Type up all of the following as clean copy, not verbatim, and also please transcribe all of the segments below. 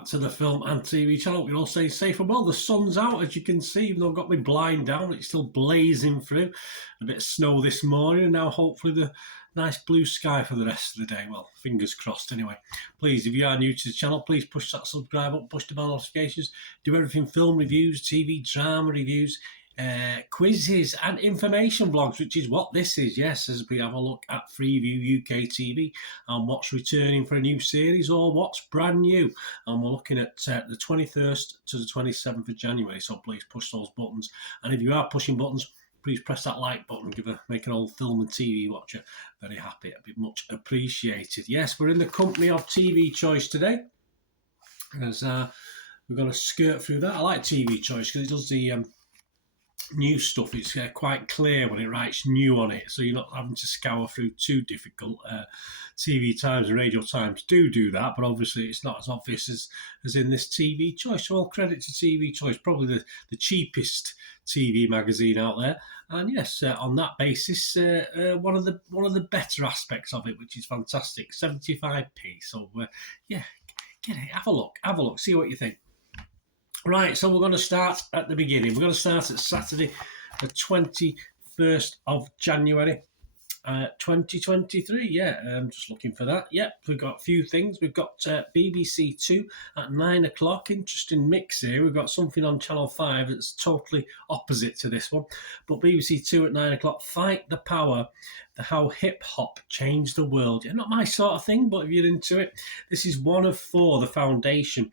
back to the film and TV channel. You're all staying safe and well. The sun's out, as you can see, even though I've got my blind down, it's still blazing through. A bit of snow this morning, and now hopefully the nice blue sky for the rest of the day. Well, fingers crossed anyway. Please, if you are new to the channel, please push that subscribe button, push the bell notifications, do everything film reviews, TV drama reviews, quizzes and information vlogs, which is what this is. Yes, as we have a look at Freeview UK TV and what's returning for a new series or what's brand new, and we're looking at the 21st to the 27th of January, so please push those buttons. And if you are pushing buttons, please press that like button, make an old film and TV watcher very happy. It'd be much appreciated. Yes, we're in the company of TV Choice today, as we're going to skirt through that. I like TV Choice because it does the new stuff. It's quite clear when it writes new on it, so you're not having to scour through too difficult. TV Times and Radio Times do that, but obviously it's not as obvious as in this TV Choice. So all credit to TV Choice, probably the cheapest TV magazine out there. And yes, on that basis, one of the better aspects of it, which is fantastic, 75p. So yeah, get it, have a look, see what you think. Right, so we're going to start at the beginning. We're going to start at Saturday, the 21st of January, 2023. Yeah, I'm just looking for that. Yep, we've got a few things. We've got BBC 2 at 9 o'clock. Interesting mix here. We've got something on Channel 5 that's totally opposite to this one. But BBC 2 at 9 o'clock, Fight the Power, how hip-hop changed the world. Yeah, not my sort of thing, but if you're into it, this is one of four, The Foundation.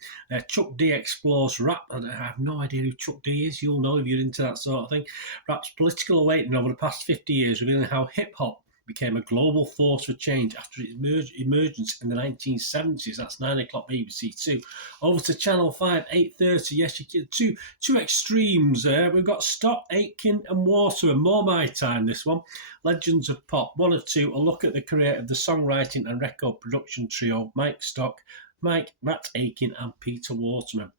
Chuck D explores rap. I have no idea who Chuck D is. You'll know if you're into that sort of thing. Rap's political awakening over the past 50 years, revealing how hip-hop became a global force for change after its emergence in the 1970s. That's 9 o'clock BBC 2. Over to Channel 5, 8:30. Yes, you get two extremes there. We've got Stock, Aitken and Waterman. More my time, this one. Legends of Pop, 1 of 2. A look at the career of the songwriting and record production trio Mike Stock, Matt Aitken and Peter Waterman.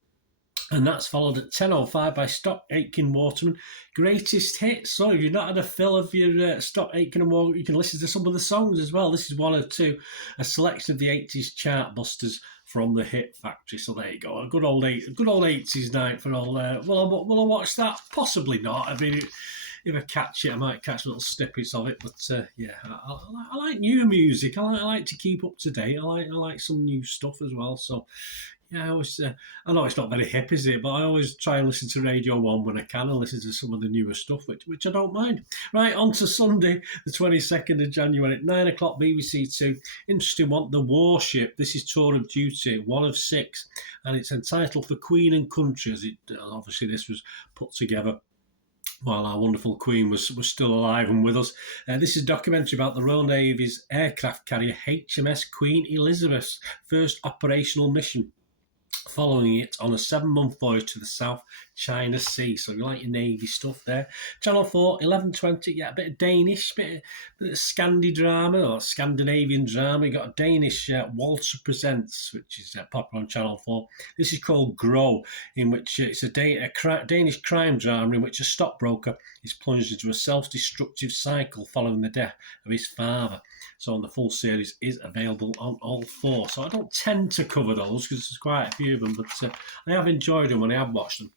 And that's followed at 10:05 by Stock, Aitken, Waterman, Greatest Hits. So if you've not had a fill of your Stock, Aitken and Waterman, you can listen to some of the songs as well. This is 1 of 2, a selection of the 80s chart busters from the Hit Factory. So there you go, a good old 80s night for all. Will I watch that? Possibly not. I mean, if I catch it, I might catch little snippets of it. But yeah, I like new music. I like to keep up to date. I like some new stuff as well. So yeah, I know it's not very hip, is it? But I always try and listen to Radio 1 when I can and listen to some of the newer stuff, which I don't mind. Right, on to Sunday, the 22nd of January at 9 o'clock, BBC 2. Interesting one, The Warship. This is Tour of Duty, 1 of 6. And it's entitled For Queen and Country, as obviously this was put together while our wonderful Queen was still alive and with us. This is a documentary about the Royal Navy's aircraft carrier HMS Queen Elizabeth's first operational mission, following it on a 7-month voyage to the South China Sea. So you like your Navy stuff there. Channel 4, 11:20. Yeah, a bit of Danish, bit of Scandi drama or Scandinavian drama. You got a Danish Walter Presents, which is popular on Channel 4. This is called Grow, in which it's a Danish crime drama in which a stockbroker is plunged into a self-destructive cycle following the death of his father. So the full series is available on all 4. So I don't tend to cover those because there's quite a few of them, but I have enjoyed them when I have watched them.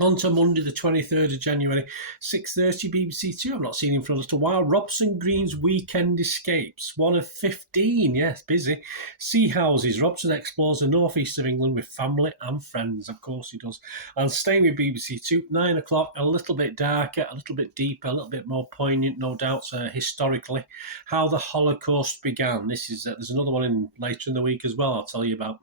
On to Monday, the 23rd of January, 6:30 BBC 2. I've not seen him for a little while. Robson Green's Weekend Escapes, 1 of 15. Yes, busy. Sea Houses. Robson explores the northeast of England with family and friends. Of course he does. And staying with BBC 2, 9 o'clock, a little bit darker, a little bit deeper, a little bit more poignant, no doubt, historically. How the Holocaust Began. This is there's another one in later in the week as well, I'll tell you about,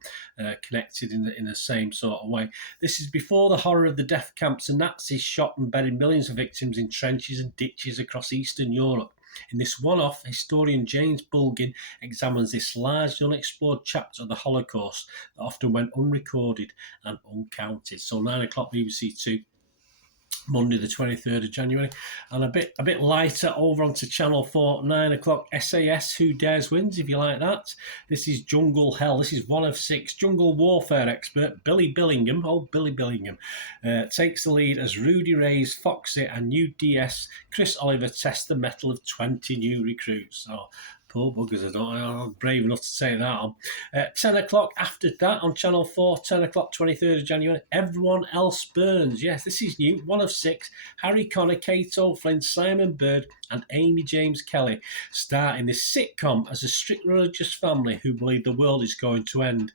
connected in the same sort of way. This is before the horror of the death camps and Nazis shot and buried millions of victims in trenches and ditches across Eastern Europe. In this one-off, historian James Bulgin examines this largely unexplored chapter of the Holocaust that often went unrecorded and uncounted. So 9 o'clock BBC 2. Monday the 23rd of January, and a bit lighter over onto Channel 4, 9 o'clock, SAS Who Dares Wins, if you like that. This is Jungle Hell. This is 1 of 6. Jungle warfare expert Billy Billingham, takes the lead as Rudy Ray's Foxy and new DS Chris Oliver test the mettle of 20 new recruits. So Poor buggers, I'm not brave enough to take that on. 10 o'clock after that on Channel 4, 10 o'clock, 23rd of January, Everyone Else Burns. Yes, this is new, 1 of 6. Harry Connor, Kate O'Flynn, Simon Bird and Amy James Kelly star in this sitcom as a strict religious family who believe the world is going to end.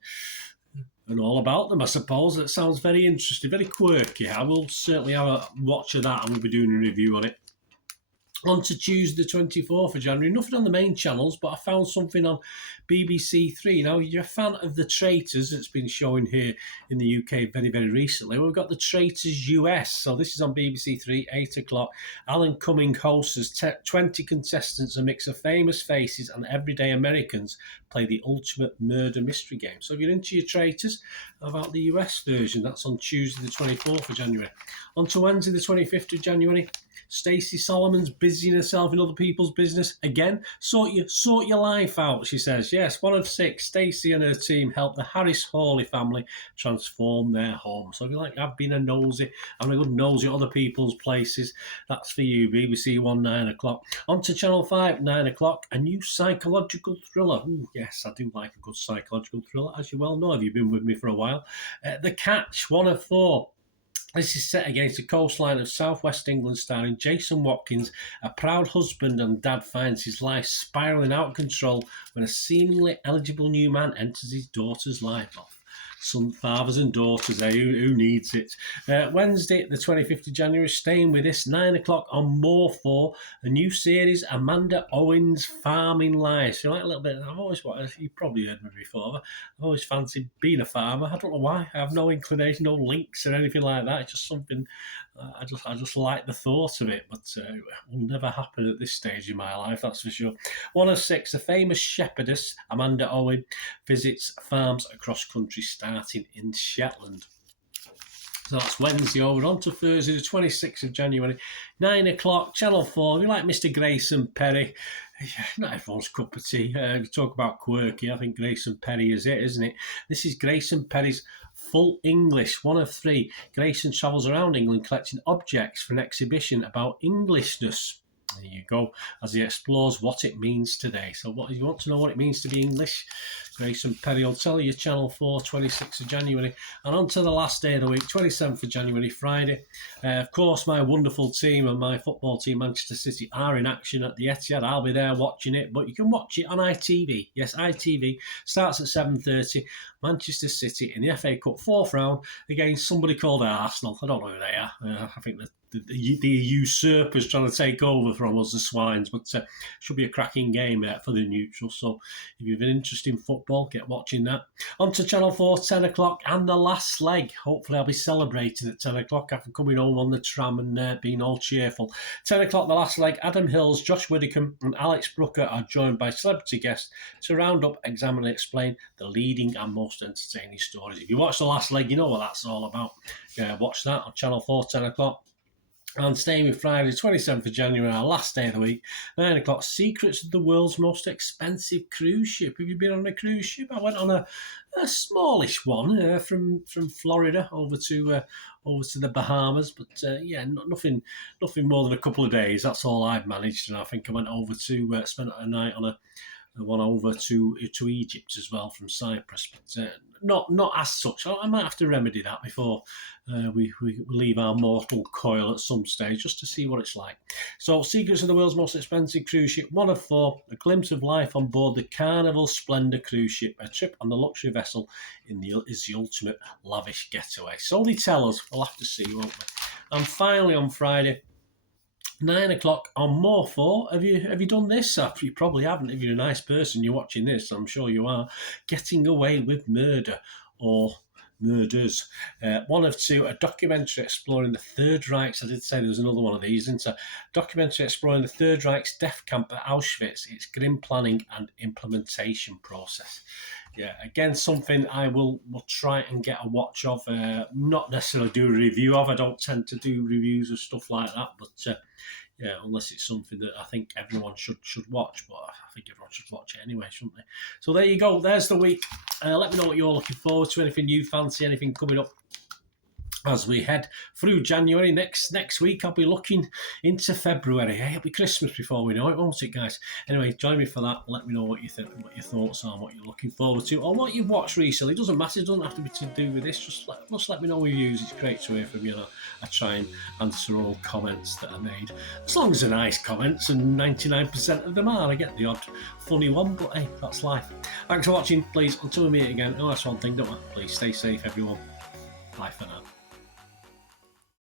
And all about them, I suppose. That sounds very interesting, very quirky. I will certainly have a watch of that and we'll be doing a review on it. On to Tuesday, the 24th of January. Nothing on the main channels, but I found something on BBC Three. Now, you're a fan of The Traitors that's been showing here in the UK very, very recently. We've got The Traitors US. So this is on BBC Three, 8 o'clock. Alan Cumming hosts as 20 contestants, a mix of famous faces and everyday Americans, play the ultimate murder mystery game. So if you're into your Traitors, how about the US version? That's on Tuesday, the 24th of January. On to Wednesday, the 25th of January. Stacey Solomon's busying herself in other people's business. Again, sort your life out, she says. Yes, 1 of 6. Stacey and her team help the Harris Hawley family transform their home. So if you like, I've been a nosy, having a good nosy at other people's places, that's for you. BBC One, 9 o'clock. On to Channel 5, 9 o'clock. A new psychological thriller. Ooh, yes, I do like a good psychological thriller, as you well know if you've been with me for a while. The Catch, 1 of 4. This is set against the coastline of southwest England, starring Jason Watkins. A proud husband and dad finds his life spiralling out of control when a seemingly eligible new man enters his daughter's life. Some fathers and daughters, who needs it? Wednesday, the 25th of January, staying with us, 9 o'clock on More 4, a new series, Amanda Owen's Farming Life. So you like a little bit, you've probably heard me before, I've always fancied being a farmer. I don't know why, I have no inclination, no links or anything like that. It's just something, I just like the thought of it, but it will never happen at this stage in my life, that's for sure. 1 of 6, a famous shepherdess, Amanda Owen, visits farms across country, starting in Shetland. So that's Wednesday over. On to Thursday, the 26th of January, 9 o'clock, Channel 4. You like Mr. Grayson Perry? Yeah, not everyone's cup of tea. You talk about quirky, I think Grayson Perry is it, isn't it? This is Grayson Perry's Full English, 1 of 3. Grayson travels around England collecting objects for an exhibition about Englishness. There you go, as he explores what it means today. So what if you want to know what it means to be English, Grayson Perry will tell you. Channel 4, 26th of January. And on to the last day of the week, 27th of January, Friday. Of course, my wonderful team and my football team, Manchester City, are in action at the Etihad. I'll be there watching it, but you can watch it on ITV. Yes, ITV starts at 7:30. Manchester City in the FA Cup 4th round against somebody called Arsenal. I don't know who they are. I think the usurpers trying to take over from us, the Swines, but should be a cracking game for the neutral. So if you've an interest in football, get watching that. On to Channel 4, 10 o'clock, and the last leg. Hopefully I'll be celebrating at 10 o'clock after coming home on the tram and being all cheerful. 10 o'clock, the last leg. Adam Hills, Josh Widdicombe and Alex Brooker are joined by celebrity guests to round up, examine and explain the leading and most entertaining stories. If you watch the last leg, you know what that's all about. Watch that on Channel 4, 10 o'clock. And staying with Friday, 27th of January, our last day of the week, 9 o'clock, Secrets of the World's Most Expensive Cruise Ship. Have you been on a cruise ship? I went on a smallish one from Florida over to the Bahamas, but nothing more than a couple of days. That's all I've managed, and I think I went over to spend a night on one over to Egypt as well from Cyprus, but not as such. I might have to remedy that before we leave our mortal coil at some stage, just to see what it's like. So, Secrets of the World's Most Expensive Cruise Ship, 1 of 4, a glimpse of life on board the Carnival Splendor cruise ship. A trip on the luxury vessel is the ultimate lavish getaway. So they tell us, we'll have to see, won't we? And finally on Friday, 9 o'clock on More 4. Have you done this? You probably haven't. If you're a nice person, you're watching this, I'm sure you are. Getting Away with Murder, or Murders. 1 of 2, a documentary exploring the Third Reich's. I did say there was another one of these, isn't there? Documentary exploring the Third Reich's death camp at Auschwitz, its grim planning and implementation process. Yeah, again, something I will try and get a watch of. Not necessarily do a review of. I don't tend to do reviews of stuff like that, but unless it's something that I think everyone should watch. But I think everyone should watch it anyway, shouldn't they? So there you go. There's the week. Let me know what you're looking forward to. Anything you fancy? Anything coming up as we head through January. Next week I'll be looking into February. It'll be Christmas before we know it, won't it, guys? Anyway, join me for that. Let me know what you think, what your thoughts are, what you're looking forward to, or what you've watched recently. It doesn't matter, it doesn't have to be to do with this. Just let me know your views. It's great to hear from you. I try and answer all comments that are made, as long as they're nice comments, and 99% of them are. I get the odd funny one, but hey, that's life. Thanks for watching. Please, until we meet again, that's one thing, don't I? Please stay safe, everyone. Bye for now.